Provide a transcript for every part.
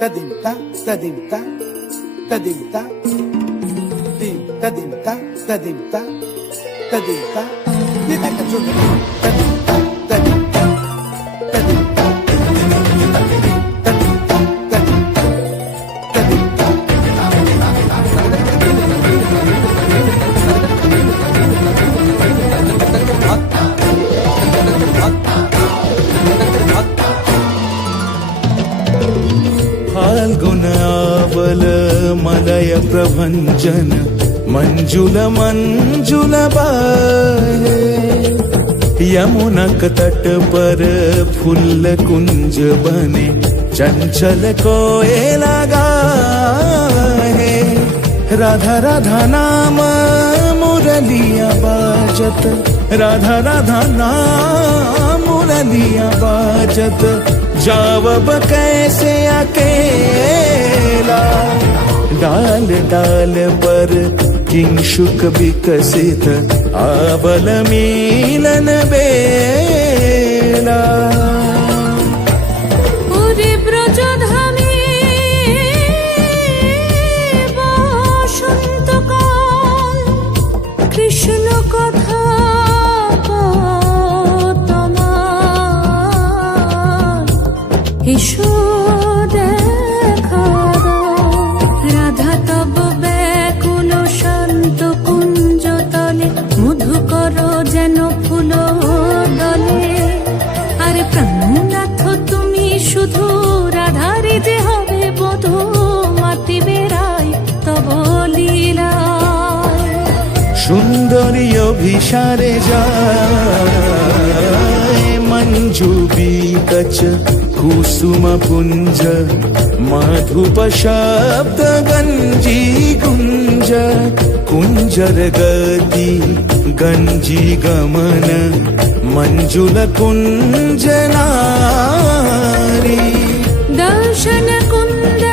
tadimta tadimta tadimta dim tadimta tadimta tadimta dita kachunga tadimta tadimta tadimta फाल्गुनावल मलय प्रभंजन मंजुल मंजुल बाहे यमुनक तट पर फूल कुंज बने चंचल कोयला गाहे राधा राधा नाम मुरलिया बाजत राधा राधा नाम मुरलिया बाजत जावब कैसे अकेला डाल डाल पर किंशुक विकसित आवल मिलन बेला কৃষ্ণ কথা এসো দেখা দাও রাধা তব ব্যাকুল শান্ত কুঞ্জ তলে মধুকর যেন ফুল দলে আরে প্রাণনাথ তুমি শুধু রাধারে যে হবে বধূ মাতি বেড়াই তব লীলা সুন্দরী অভিসারে যায় মঞ্জু বিকচ कुसुम पुंज माधुप शब्द गंजी कुंज कुंजर गति गंजी गमन मंजुल कुंज नारी दर्शन कुंद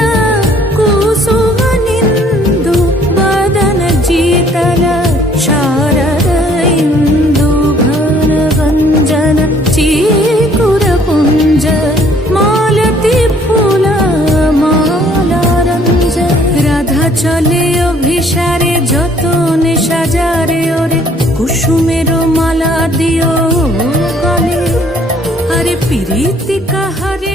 कुसुम निंदु बदन जीतल शारद इंदु घन गंजन चीकुर पुंज চলে অভিসারে যতনে সাজারে ওরে কুসুমের মালা দিও গলে আরে প্রীতি কাহারে